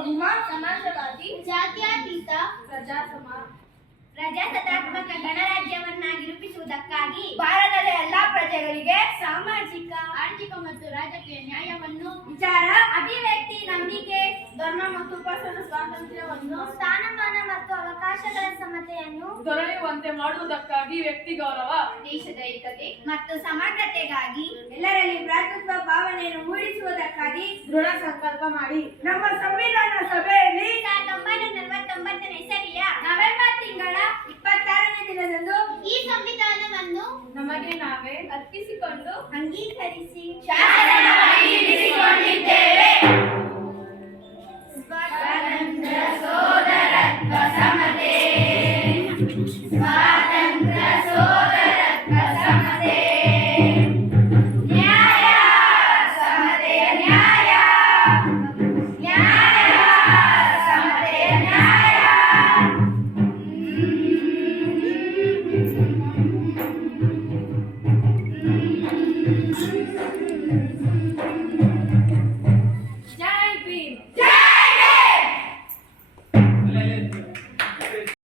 ಸಾರ್ವಭೌಮ, ಸಮಾಜವಾದಿ, ಜಾತ್ಯತೀತ, ಪ್ರಜಾಸತ್ತಾತ್ಮಕ ಗಣರಾಜ್ಯವನ್ನಾಗಿ ರೂಪಿಸುವುದಕ್ಕಾಗಿ ಭಾರತದ ಎಲ್ಲಾ ಪ್ರಜೆಗಳಿಗೆ ಸಾಮಾಜಿಕ, ಆರ್ಥಿಕ ಮತ್ತು ರಾಜಕೀಯ ನ್ಯಾಯವನ್ನು, ವಿಚಾರ, ಅಭಿವ್ಯಕ್ತಿ, ನಂಬಿಕೆ, ಧರ್ಮ ಮತ್ತು ಉಪಾಸನಾ ಸ್ವಾತಂತ್ರ್ಯವನ್ನು ಸ್ಥಾನಮಾನ ಮತ್ತು ಅವಕಾಶಗಳ ಸಮತೆಯನ್ನು ದೊರೆಯುವಂತೆ ಮಾಡುವುದಕ್ಕಾಗಿ ವ್ಯಕ್ತಿ ಗೌರವ, ದೇಶದ ಏಕತೆ ಮತ್ತು ಸಮಗ್ರತೆಗಾಗಿ ಎಲ್ಲರಲ್ಲಿ ಭ್ರಾತೃತ್ವ ಭಾವನೆಯನ್ನು ಮೂಡಿಸುವುದಕ್ಕಾಗಿ ದೃಢ ಸಂಕಲ್ಪ ಮಾಡಿ ನಮ್ಮ ಸಂವಿಧಾನ ಸಭೆಯಲ್ಲಿ 1949 ಇಸವಿಯ ನವೆಂಬರ್ ತಿಂಗಳ 26ನೇ ದಿನದಂದು ಈ ಸಂವಿಧಾನವನ್ನು ನಮಗೆ ನಾವೇ ಅರ್ಪಿಸಿಕೊಂಡು ಅಂಗೀಕರಿಸಿ ಶಾಸನವಾಗಿ ಇರಿಸಿಕೊಂಡಿದ್ದೇವೆ. ಸ್ವಾತಂತ್ರ್ಯ, ಸೋದರತ್ವ, ಸಮತೆ. ಸ್ವಾತಂತ್ರ್ಯ, ಸೋದರತ್ವ, ಸಮತೆ. ನ್ಯಾಯ, ಸಮತೆಯ ನ್ಯಾಯ. ನ್ಯಾಯ, ಸಮತೆಯ ನ್ಯಾಯ.